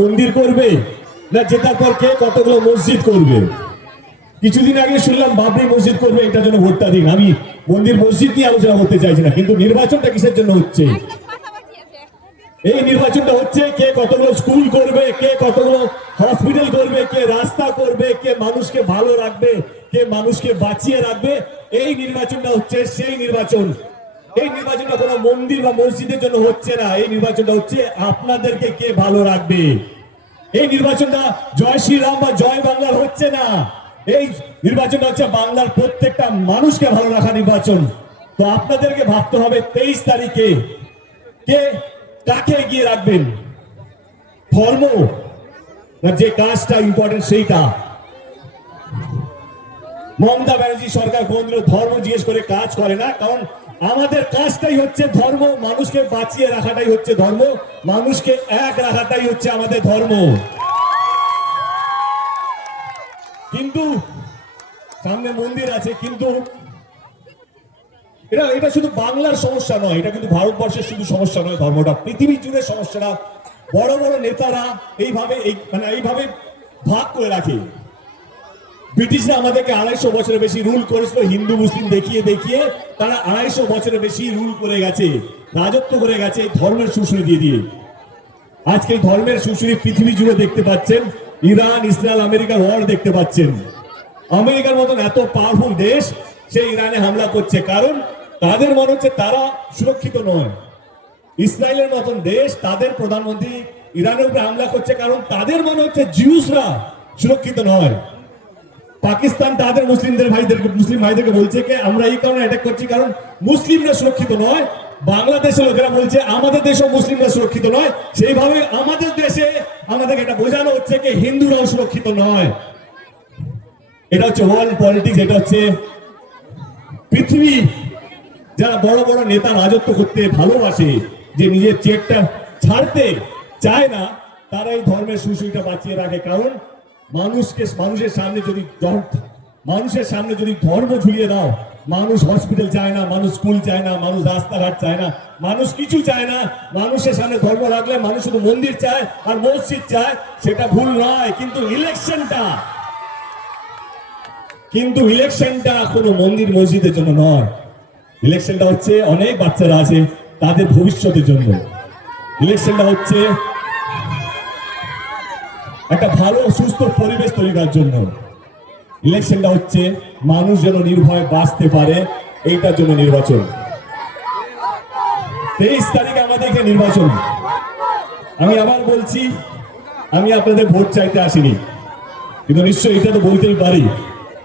মন্দির করবে না জেতার পর কে কতগুলো মসজিদ করবে। কিছুদিন আগে শুনলাম বাবরি মসজিদ করবে, এটার জন্য ভোটটা দিন। আমি মন্দির মসজিদ নিয়ে আলোচনা করতে চাইছি না, কিন্তু নির্বাচনটা কিসের জন্য হচ্ছে? এই নির্বাচনটা হচ্ছে কে কতগুলো স্কুল করবে, কে কতগুলো হসপিটাল করবে, কে রাস্তা করবে, কে মানুষকে ভালো রাখবে, কে মানুষকে বাঁচিয়ে রাখবে। এই নির্বাচনটা হচ্ছে সেই নির্বাচন। এই নির্বাচনটা কোনো মন্দির বা মসজিদের জন্য হচ্ছে না, এই নির্বাচনটা হচ্ছে আপনাদেরকে কে ভালো রাখবে। এই নির্বাচনটা জয় শ্রীরাম বা জয় বাংলার হচ্ছে না, এই নির্বাচনটা হচ্ছে বাংলার প্রত্যেকটা মানুষকে ভালো রাখা নির্বাচন। তো আপনাদেরকে ভাবতে হবে 23 তারিখে কে কাকে এগিয়ে রাখবেন, ধর্ম না যে কাজটা ইম্পর্টেন্ট সেইটা। মমতা ব্যানার্জি সরকার কোনদিন ধর্ম জিজ্ঞেস করে কাজ করে না, কারণ আমাদের কাজটাই হচ্ছে ধর্ম। মানুষকে বাঁচিয়ে রাখাটাই হচ্ছে ধর্ম, মানুষকে এক রাখাটাই হচ্ছে আমাদের ধর্ম। কিন্তু সামনে মন্দির আছে, কিন্তু এটা শুধু বাংলার সমস্যা নয়, এটা কিন্তু ভারতবর্ষের শুধু সমস্যা নয়, ধর্মটা পৃথিবী জুড়ে সমস্যাটা। বড় বড় নেতারা এইভাবে ভাগ করে রাখে। ব্রিটিশরা আমাদেরকে 250 বছরের বেশি রুল করেছিল, হিন্দু মুসলিম দেখিয়ে দেখিয়ে তারা 250 বছরের বেশি রুল করে গেছে, রাজত্ব করে গেছে ধর্মের সুশ্রী দিয়ে দিয়ে। আজকে ধর্মের সুশ্রী পৃথিবী জুড়ে দেখতে পাচ্ছেন। ইরান, ইসরায়েল, আমেরিকার ওয়ার দেখতে পাচ্ছেন। আমেরিকার মতন এত পাওয়ারফুল দেশ সে ইরানে হামলা করছে, কারণ তাদের মনে হচ্ছে তারা সুরক্ষিত নয়। ইসরায়েলের মতন দেশ, তাদের প্রধানমন্ত্রী ইরানের উপরে হামলা করছে, কারণ তাদের মনে হচ্ছে জিউসরা সুরক্ষিত নয়। পাকিস্তান তাদের মুসলিম ভাইদেরকে বলছে যে আমরা এই কারণে অ্যাটাক করছি কারণ মুসলিমরা সুরক্ষিত নয়। বাংলাদেশের লোকেরা বলছে আমাদের দেশেও মুসলিমরা সুরক্ষিত নয়। সেইভাবে আমাদের দেশে আমাদেরকে এটা বোঝানো হচ্ছে যে হিন্দুরাও সুরক্ষিত নয়। এটা হচ্ছে ওয়ার্ল্ড পলিটিক্স, এটা হচ্ছে পৃথিবী। যারা বড় বড় নেতা রাজত্ব করতে ভালোবাসে, যে নিজের চেকটা ছাড়তে চায় না, তারা এই ধর্মের সুশ্রীটা বাঁচিয়ে রাখে। কারণ মানুষের সামনে যদি ধর্ম ঝুলিয়ে দাও, মানুষ হসপিটাল চায় না, মানুষ স্কুল চায় না, মানুষ রাস্তাঘাট চায় না, মানুষ কিছু চায় না। মানুষের সামনে ধর্ম রাখলে মানুষ শুধু মন্দির চায় আর মসজিদ চায়, সেটা ভুল নয়। কিন্তু ইলেকশনটা কোনো মন্দির মসজিদের জন্য নয়। ইলেকশনটা হচ্ছে অনেক বাচ্চারা আছে তাদের ভবিষ্যতের জন্য। ইলেকশনটা হচ্ছে একটা ভালো সুস্থ পরিবেশ তৈরি করার জন্য। ইলেকশনটা হচ্ছে মানুষ যেন নির্ভয়ে বাঁচতে পারে, এইটার জন্য নির্বাচন। 23 তারিখে আমাদেরকে নির্বাচন। আমি আবার বলছি, আমি আপনাদের ভোট চাইতে আসিনি, কিন্তু নিশ্চয়ই এটা তো বলতেই পারি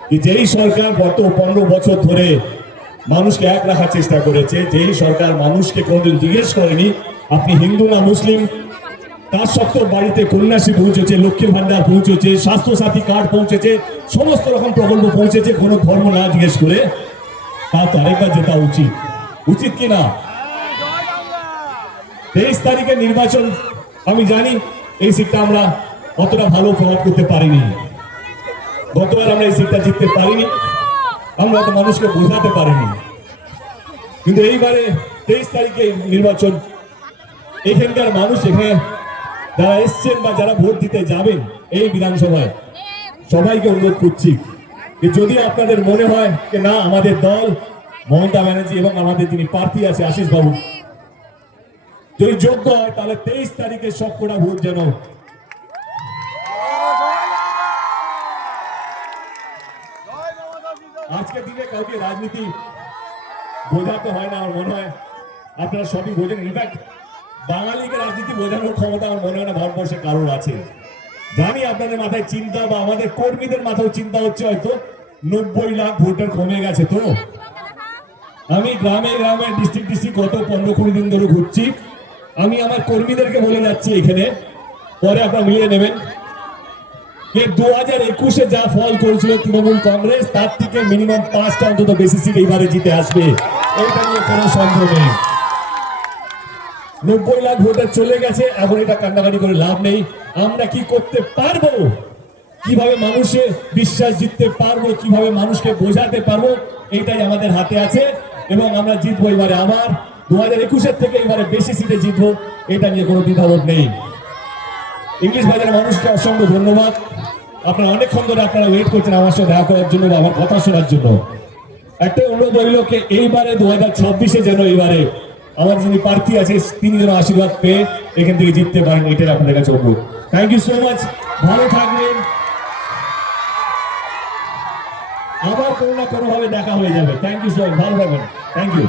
যে যেই সরকার গত 15 বছর ধরে মানুষকে এক রাখার চেষ্টা করেছে, যেই সরকার মানুষকে কোনদিন জিজ্ঞেস করেনি আপনি হিন্দু না মুসলিম, তার সত্ত্বেও বাড়িতে কন্যাশ্রী পৌঁছেছে, লক্ষ্মীর ভান্ডার পৌঁছেছে, স্বাস্থ্যসাথী কার্ড পৌঁছেছে, সমস্ত রকম প্রকল্প পৌঁছেছে কোনো ধর্ম না জিজ্ঞেস করে, তা তো আরেকবার যেটা উচিত কিনা? 23 তারিখে নির্বাচন। আমি জানি এই সিটটা আমরা অতটা ভালো প্রভাব করতে পারিনি, গতবার আমরা এই সিটটা জিততে পারিনি, আমরা তো মানুষকে বোঝাতে পারিনি। কিন্তু এইবারে 23 তারিখে নির্বাচন, এখানকার মানুষ, এখানে যারা এসছেন বা যারা ভোট দিতে যাবেন এই বিধানসভায়, সবাইকে অনুরোধ করছি যে যদি আপনাদের মনে হয় যে না আমাদের দল মমতা ব্যানার্জি এবং আমাদের যিনি প্রার্থী আছে আশিস বাবু যদি যোগ্য হয়, তাহলে 23 তারিখে সবকটা ভোট যেন আজকের দিনে কাউকে রাজনীতি বোঝাতে হয় না। আমার মনে হয় আপনারা সবই বোঝেন। ইনফ্যাক্ট বাঙালিকে রাজনীতি বোঝানোর ক্ষমতা আমার মনে হয় না ভারতবর্ষে কারোর আছে। জানি আপনাদের মাথায় চিন্তা বা আমাদের কর্মীদের মাথায় চিন্তা হচ্ছে হয়তো 90 লাখ ভোটার কমে গেছে। তো আমি গ্রামে গ্রামে ডিস্ট্রিক্ট গত 15-20 দিন ধরে ঘুরছি। আমি আমার কর্মীদেরকে বলে যাচ্ছি, এখানে পরে আপনারা মিলিয়ে নেবেন যে 2021-এ যা ফল করেছিল তৃণমূল কংগ্রেস, তার থেকে মিনিমাম 5টা অন্তত বেশি সিট এইবারে জিতে আসবে, এটা নিয়ে কোনো সন্দেহ নেই। 90 লাখ ভোটার চলে গেছে, এখন এটা কান্নাকাটি করে লাভ নেই। আমরা কি করতে পারবো, কিভাবে মানুষের বিশ্বাস জিততে পারবো, কিভাবে মানুষকে বোঝাতে পারবো, এটাই আমাদের হাতে আছে এবং আমরা জিতবো এবারে। আমার 2021-এর থেকে এবারে বেশি সিটে জিতবো, এটা নিয়ে কোনো দ্বিধাবোধ নেই। ইংলিশ বাজারের মানুষকে অসংখ্য ধন্যবাদ। আপনারা অনেকক্ষণ ধরে আপনারা ওয়েট করছেন আমার সাথে দেখা করার জন্য বা আমার কথা শোনার জন্য। একটা অনুরোধ রইল কে এইবারে 2026-এ যেন এইবারে আমার যিনি প্রার্থী আছে তিনি যেন আশীর্বাদ পেয়ে এখান থেকে জিততে পারেন, এটাই আপনাদের কাছে অনুরোধ। থ্যাংক ইউ সো মাচ, ভালো থাকবেন। আবার কোনো না কোনো ভাবে দেখা হয়ে যাবে। থ্যাংক ইউ সো মাচ, ভালো থাকবেন। Thank you.